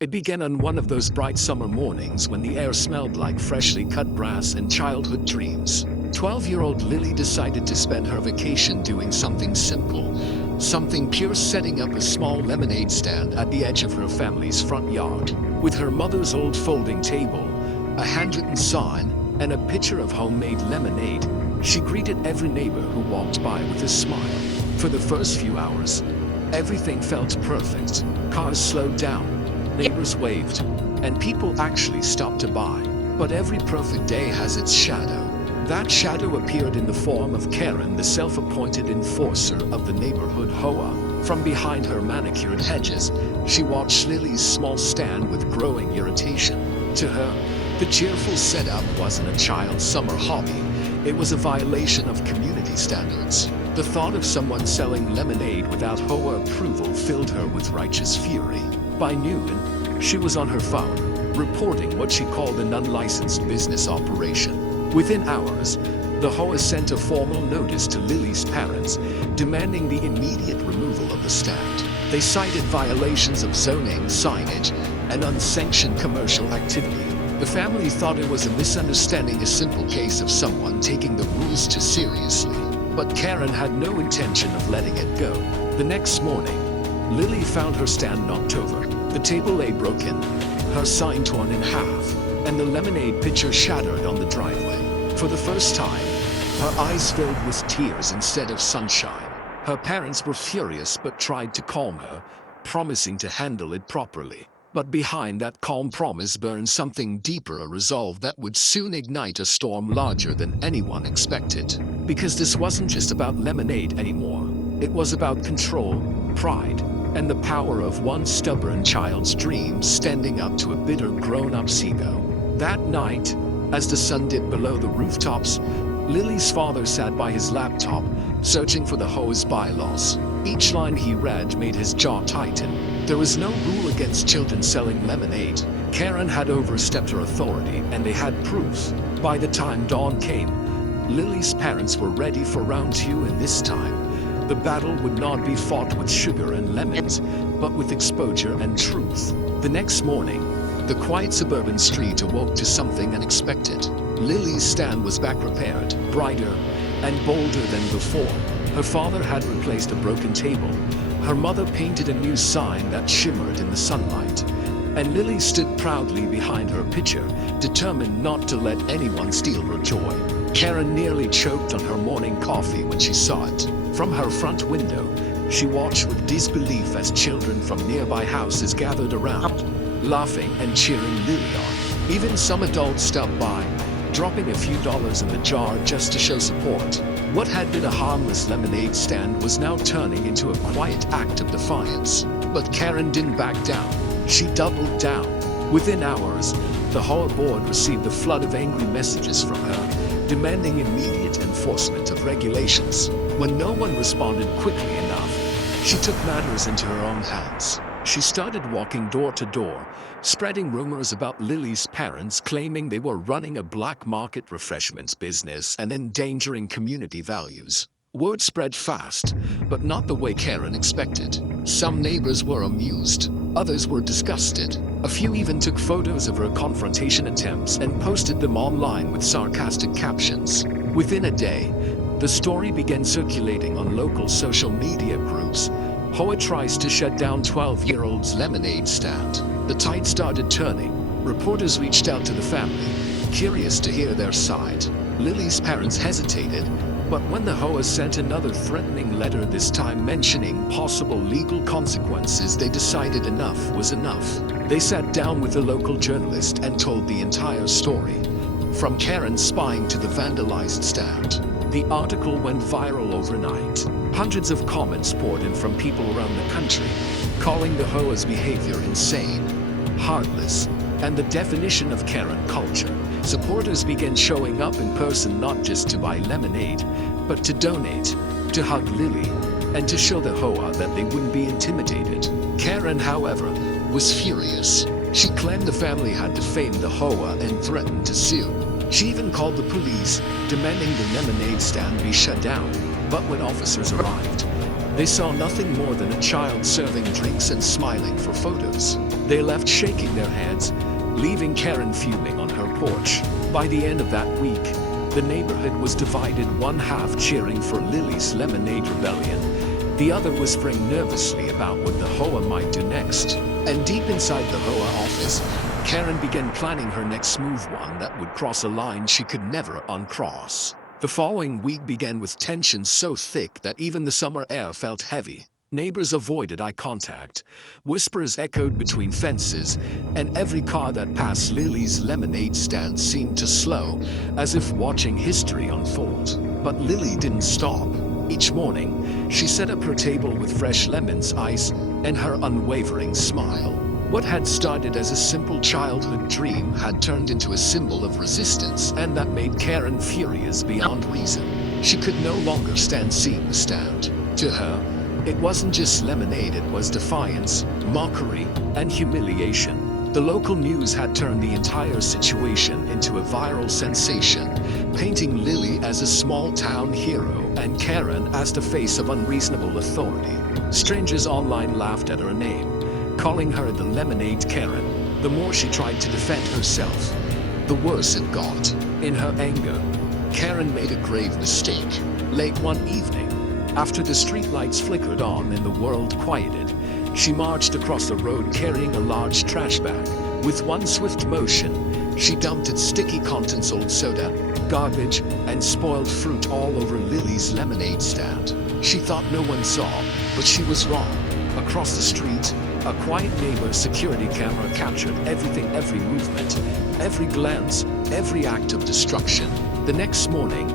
It began on one of those bright summer mornings when the air smelled like freshly cut grass and childhood dreams. 12-year-old Lily decided to spend her vacation doing something simple, something pure, setting up a small lemonade stand at the edge of her family's front yard. With her mother's old folding table, a handwritten sign, and a pitcher of homemade lemonade, she greeted every neighbor who walked by with a smile. For the first few hours, everything felt perfect. Cars slowed down, neighbors waved, and people actually stopped to buy. But every perfect day has its shadow. That shadow appeared in the form of Karen, the self-appointed enforcer of the neighborhood HOA. From behind her manicured hedges, she watched Lily's small stand with growing irritation. To her, the cheerful setup wasn't a child's summer hobby. It was a violation of community standards. The thought of someone selling lemonade without HOA approval filled her with righteous fury. By noon, she was on her phone, reporting what she called an unlicensed business operation. Within hours, the HOA sent a formal notice to Lily's parents, demanding the immediate removal of the stand. They cited violations of zoning, signage, and unsanctioned commercial activity. The family thought it was a misunderstanding, a simple case of someone taking the rules too seriously. But Karen had no intention of letting it go. The next morning, Lily found her stand knocked over. The table lay broken, her sign torn in half, and the lemonade pitcher shattered on the driveway. For the first time, her eyes filled with tears instead of sunshine. Her parents were furious but tried to calm her, promising to handle it properly. But behind that calm promise burned something deeper, a resolve that would soon ignite a storm larger than anyone expected. Because this wasn't just about lemonade anymore. It was about control, pride, and the power of one stubborn child's dreams standing up to a bitter grown-up's ego. That night, as the sun dipped below the rooftops, Lily's father sat by his laptop, searching for the HOA's bylaws. Each line he read made his jaw tighten. There was no rule against children selling lemonade. Karen had overstepped her authority, and they had proof. By the time dawn came, Lily's parents were ready for round two, and this time, the battle would not be fought with sugar and lemons, but with exposure and truth. The next morning, the quiet suburban street awoke to something unexpected. Lily's stand was back, repaired, brighter and bolder than before. Her father had replaced a broken table. Her mother painted a new sign that shimmered in the sunlight. And Lily stood proudly behind her pitcher, determined not to let anyone steal her joy. Karen nearly choked on her morning coffee when she saw it. From her front window, she watched with disbelief as children from nearby houses gathered around, laughing and cheering Lily on. Even some adults stopped by, dropping a few dollars in the jar just to show support. What had been a harmless lemonade stand was now turning into a quiet act of defiance. But Karen didn't back down. She doubled down. Within hours, the HOA board received a flood of angry messages from her, demanding immediate enforcement of regulations. When no one responded quickly enough, she took matters into her own hands. She started walking door to door, spreading rumors about Lily's parents, claiming they were running a black market refreshments business and endangering community values. Word spread fast, but not the way Karen expected. Some neighbors were amused, others were disgusted. A few even took photos of her confrontation attempts and posted them online with sarcastic captions. Within a day, the story began circulating on local social media groups. HOA tries to shut down 12-year-old's lemonade stand. The tide started turning. Reporters reached out to the family, curious to hear their side. Lily's parents hesitated, but when the HOA sent another threatening letter, this time mentioning possible legal consequences, they decided enough was enough. They sat down with a local journalist and told the entire story, from Karen spying to the vandalized stand. The article went viral overnight. Hundreds of comments poured in from people around the country, calling the HOA's behavior insane, heartless, and the definition of Karen culture. Supporters began showing up in person, not just to buy lemonade, but to donate, to hug Lily, and to show the HOA that they wouldn't be intimidated. Karen, however, was furious. She claimed the family had defamed the HOA and threatened to sue. She even called the police, demanding the lemonade stand be shut down. But when officers arrived, They saw nothing more than a child serving drinks and smiling for photos. They left shaking their heads, leaving Karen fuming on her porch. By the end of that week, the neighborhood was divided, one half cheering for Lily's lemonade rebellion. The other whispering nervously about what the HOA might do next. And deep inside the HOA office, Karen began planning her next move, one that would cross a line she could never uncross. The following week began with tension so thick that even the summer air felt heavy. Neighbors avoided eye contact, whispers echoed between fences, and every car that passed Lily's lemonade stand seemed to slow, as if watching history unfold. But Lily didn't stop. Each morning, she set up her table with fresh lemons, ice, and her unwavering smile. What had started as a simple childhood dream had turned into a symbol of resistance, and that made Karen furious beyond reason. She could no longer stand seeing the stand. To her, it wasn't just lemonade, it was defiance, mockery, and humiliation. The local news had turned the entire situation into a viral sensation, painting Lily as a small-town hero and Karen as the face of unreasonable authority. Strangers online laughed at her name, calling her the Lemonade Karen. The more she tried to defend herself, the worse it got. In her anger, Karen made a grave mistake. Late one evening, after the streetlights flickered on and the world quieted, she marched across the road carrying a large trash bag. With one swift motion, she dumped its sticky contents, old soda, garbage, and spoiled fruit all over Lily's lemonade stand. She thought no one saw, but she was wrong. Across the street, a quiet neighbor's security camera captured everything, every movement, every glance, every act of destruction. The next morning,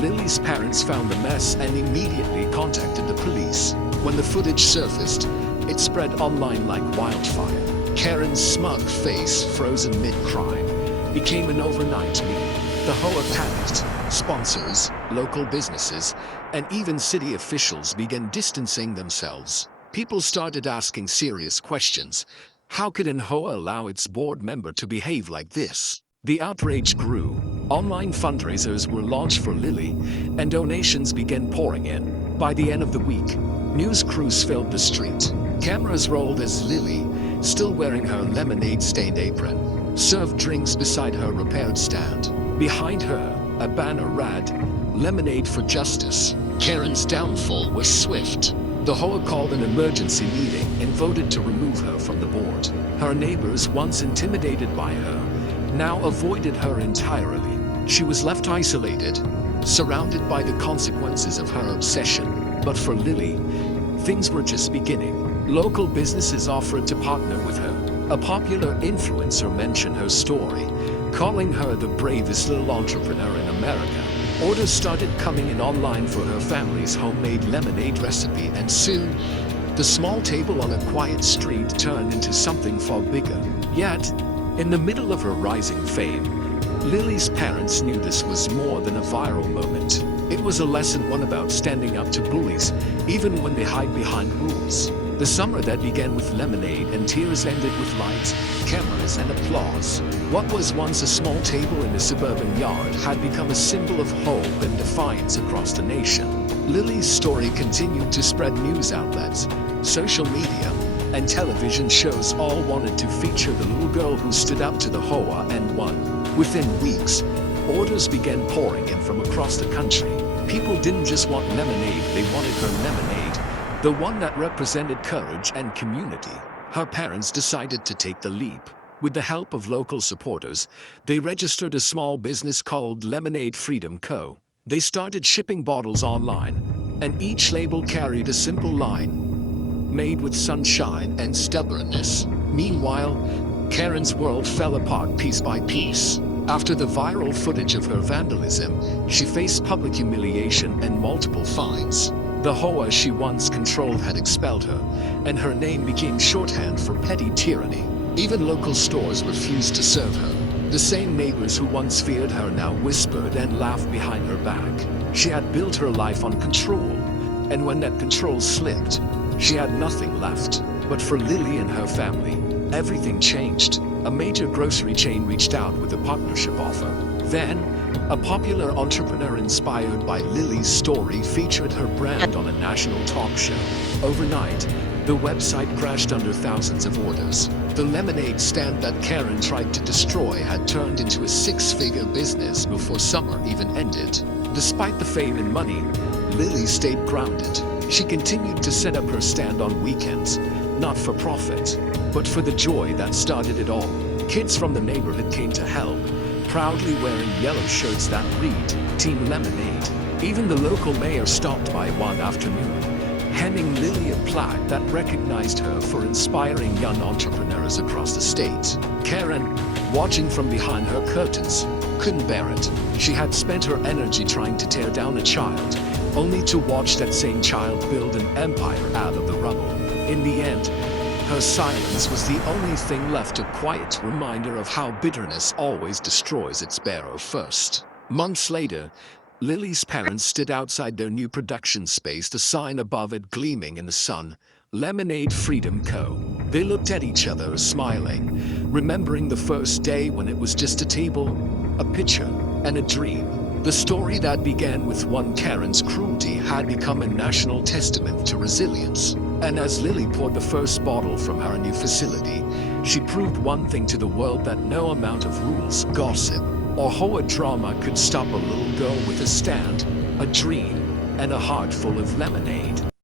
Lily's parents found the mess and immediately contacted the police. When the footage surfaced, it spread online like wildfire. Karen's smug face, frozen mid-crime, became an overnight meme. The HOA panicked. Sponsors, local businesses, and even city officials began distancing themselves. People started asking serious questions. How could an HOA allow its board member to behave like this? The outrage grew. Online fundraisers were launched for Lily, and donations began pouring in. By the end of the week, news crews filled the street. Cameras rolled as Lily, still wearing her lemonade-stained apron, served drinks beside her repaired stand. Behind her, a banner read, "Lemonade for Justice." Karen's downfall was swift. The HOA called an emergency meeting and voted to remove her from the board. Her neighbors, once intimidated by her, now avoided her entirely. She was left isolated, surrounded by the consequences of her obsession. But for Lily, things were just beginning. Local businesses offered to partner with her. A popular influencer mentioned her story, calling her the bravest little entrepreneur in America. Orders started coming in online for her family's homemade lemonade recipe, and soon, the small table on a quiet street turned into something far bigger. Yet, in the middle of her rising fame, Lily's parents knew this was more than a viral moment. It was a lesson, one about standing up to bullies, even when they hide behind rules. The summer that began with lemonade and tears ended with lights, cameras, and applause. What was once a small table in a suburban yard had become a symbol of hope and defiance across the nation. Lily's story continued to spread. News outlets, social media, and television shows all wanted to feature the little girl who stood up to the HOA and won. Within weeks, orders began pouring in from across the country. People didn't just want lemonade, they wanted her lemonade, the one that represented courage and community. Her parents decided to take the leap. With the help of local supporters, they registered a small business called Lemonade Freedom Co. They started shipping bottles online, and each label carried a simple line, "Made with sunshine and stubbornness." Meanwhile, Karen's world fell apart piece by piece. After the viral footage of her vandalism, she faced public humiliation and multiple fines. The HOA she once controlled had expelled her, and her name became shorthand for petty tyranny. Even local stores refused to serve her. The same neighbors who once feared her now whispered and laughed behind her back. She had built her life on control, and when that control slipped, she had nothing left. But for Lily and her family, everything changed. A major grocery chain reached out with a partnership offer. Then, a popular entrepreneur inspired by Lily's story featured her brand on a national talk show. Overnight, the website crashed under thousands of orders. The lemonade stand that Karen tried to destroy had turned into a six-figure business before summer even ended. Despite the fame and money, Lily stayed grounded. She continued to set up her stand on weekends, not for profit, but for the joy that started it all. Kids from the neighborhood came to help, proudly wearing yellow shirts that read, Team Lemonade. Even the local mayor stopped by one afternoon, handing Lily a plaque that recognized her for inspiring young entrepreneurs across the state. Karen, watching from behind her curtains, couldn't bear it. She had spent her energy trying to tear down a child, only to watch that same child build an empire out of the rubble. In the end, her silence was the only thing left, a quiet reminder of how bitterness always destroys its bearer first. Months later, Lily's parents stood outside their new production space, the sign above it gleaming in the sun, Lemonade Freedom Co. They looked at each other, smiling, remembering the first day when it was just a table, a picture, and a dream. The story that began with one Karen's cruelty had become a national testament to resilience. And as Lily poured the first bottle from her new facility, she proved one thing to the world: that no amount of rules, gossip, or HOA drama could stop a little girl with a stand, a dream, and a heart full of lemonade.